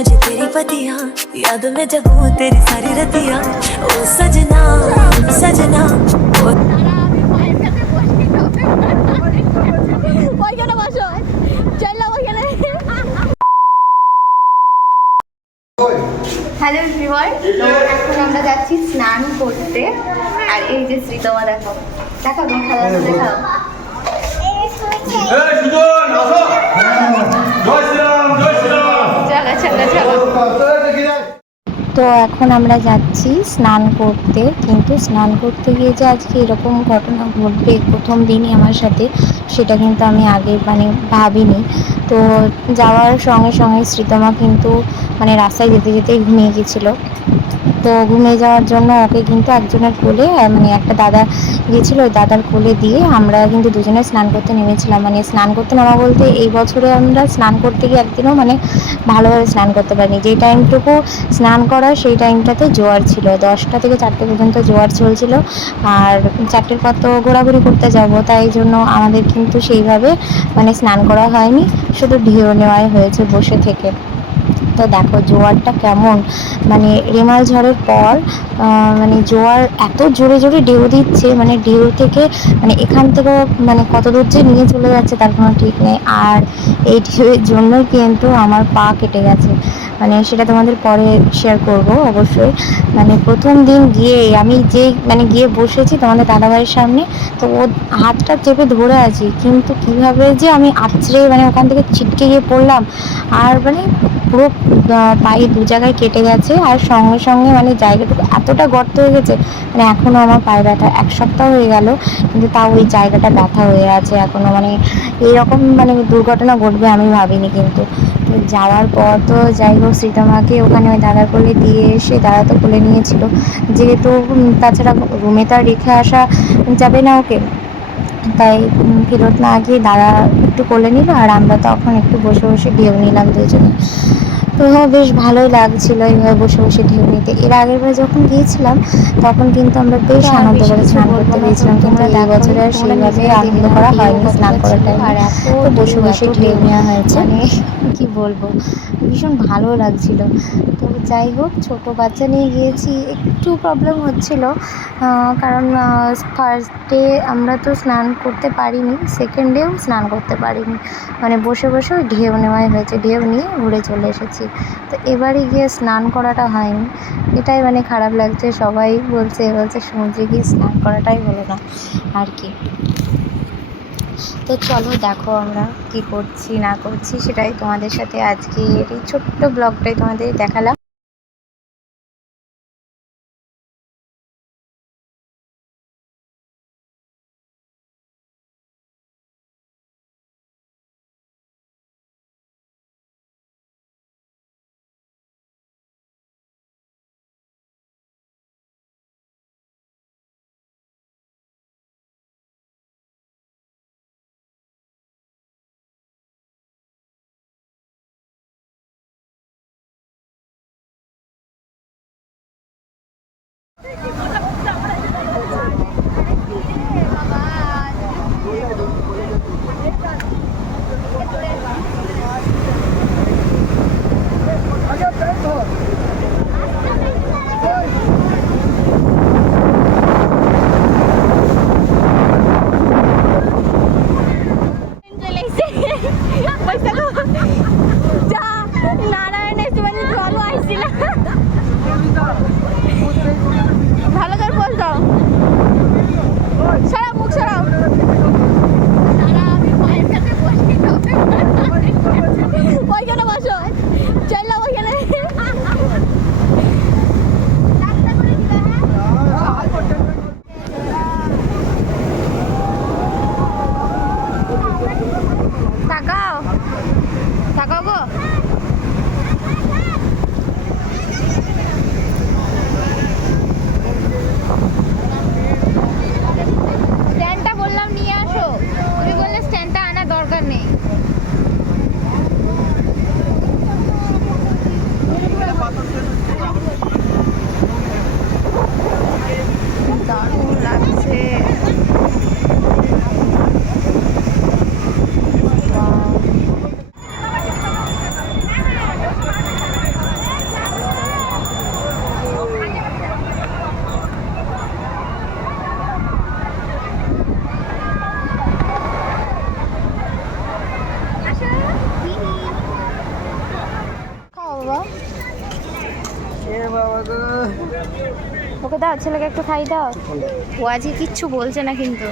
मुझे तेरी पतियां याद में जब हूँ तेरी सारी रतियां ओ सजना सजना ओ ওইখানে বসো চললাম ওইখানে। হ্যালো এভরিওয়ান, তো এখন আমরা যাচ্ছি স্নান করতে। আর এই যে শ্রীতমা দেখো, দেখাও তুমি খেলাটা দেখাও। চলো চলো চলো। তো এখন আমরা যাচ্ছি স্নান করতে, কিন্তু স্নান করতে গিয়ে যে আজকে এরকম ঘটনা ঘটবে প্রথম দিনই আমার সাথে, সেটা কিন্তু আমি আগে ভাবিনি। তো যাওয়ার সঙ্গে সঙ্গে শ্রীতমা কিন্তু রাস্তায় যেতে যেতে ঘুমিয়ে গেছিলো। তো ঘুমিয়ে যাওয়ার জন্য ওকে কিন্তু একজনের কোলে একটা দাদা গিয়েছিলো, ওই দাদার কোলে দিয়ে আমরা কিন্তু দুজনে স্নান করতে নেমেছিলাম। স্নান করতে নামা বলতে এই বছরে আমরা স্নান করতে গিয়ে একদিনও ভালোভাবে স্নান করতে পারিনি। যেই টাইমটুকু স্নান করার সেই টাইমটাতে জোয়ার ছিল, 10টা থেকে 4টে পর্যন্ত জোয়ার চলছিল। আর 4টের পর তো ঘোরাঘুরি করতে যাব, তাই জন্য আমাদের কিন্তু সেইভাবে স্নান করা হয়নি, শুধু ঢেউ নেওয়াই হয়েছে বসে থেকে। তো দেখো জোয়ারটা কেমন, রেমাল ঝড়ের পর জোয়ার এত জোরে জোরে ঢেউ দিচ্ছে, ঢেউ থেকে এখান থেকে কত দূর যে নিয়ে চলে যাচ্ছে তার কোনো ঠিক নেই। আর এই ঢেউয়ের জন্যই কিন্তু আমার পা কেটে গেছে, সেটা তোমাদের পরে শেয়ার করব অবশ্যই। প্রথম দিন গিয়ে আমি গিয়ে বসেছি তোমাদের দাদাভাইয়ের সামনে, তো ও হাতটা চেপে ধরে আছি, কিন্তু কিভাবে যে আমি আছড়ে ওখান থেকে ছিটকে গিয়ে পড়লাম। আর পুরো পায়ে 2 জায়গায় কেটে গেছে। আর সঙ্গে সঙ্গে জায়গাটুকু এতটা গর্ত হয়ে গেছে, এখনও আমার পায়ে ব্যথা। 1 সপ্তাহ হয়ে গেল, কিন্তু তাও ওই জায়গাটা ব্যথা হয়ে আছে এখনও। এইরকম দুর্ঘটনা ঘটবে আমি ভাবিনি। কিন্তু তো যাওয়ার পর তো যাই হোক, শ্রীতমাকে ওখানে ওই দাদার কোলে দিয়ে এসে, দাদা তো কোলে নিয়েছিল, যেহেতু তাছাড়া রুমে তো আর রেখে আসা যাবে না ওকে, তাই ফেরত না গিয়ে দাদা একটু কোলে নিল, আর আমরা তখন একটু বসে বসে ঢেউ নিলাম দুজনে। তো বেশ ভালোই লাগছিলো এইভাবে বসে বসে ঢেউ নিতে। এর আগের বার যখন গিয়েছিলাম তখন কিন্তু আমরা বেশ আনন্দ করে স্নান করতে গিয়েছিলাম, কিন্তু এই বছরে আর সেইভাবে আনন্দ করা হয়নি স্নান করার টাইমে। তো বসে বসে ঢেউ নেওয়া হয়েছে, কি বলবো, ভীষণ ভালো লাগছিল। তো যাই হোক, ছোটো বাচ্চা নিয়ে গিয়েছি, একটু প্রবলেম হচ্ছিল, কারণ ফার্স্ট ডে আমরা তো স্নান করতে পারিনি, সেকেন্ড ডেও স্নান করতে পারিনি, বসে বসে ওই ঢেউ নেওয়াই হয়েছে, ঢেউ নিয়ে ঘুরে চলে এসেছি। তো এবারে গিয়ে স্নান করাটা হয়নি, এটাই খারাপ লাগছে। সবাই বলছে সমুদ্রে গিয়ে স্নান করাটাই হলো না আর কি। তো চলো দেখো আমরা কি করছি না করছি, সেটাই তোমাদের সাথে আজকে এই ছোট্ট ব্লগটাই তোমাদের দেখালাম। ভালো করে বলতো, সরাও মুখ সরাও। ওইখানে বসো চললাম ওইখানে। তাকাও তাকাও গো। ওকে দাও, ছেলেকে একটু খাই দাও। ও আজকে কিচ্ছু বলছে না কিন্তু।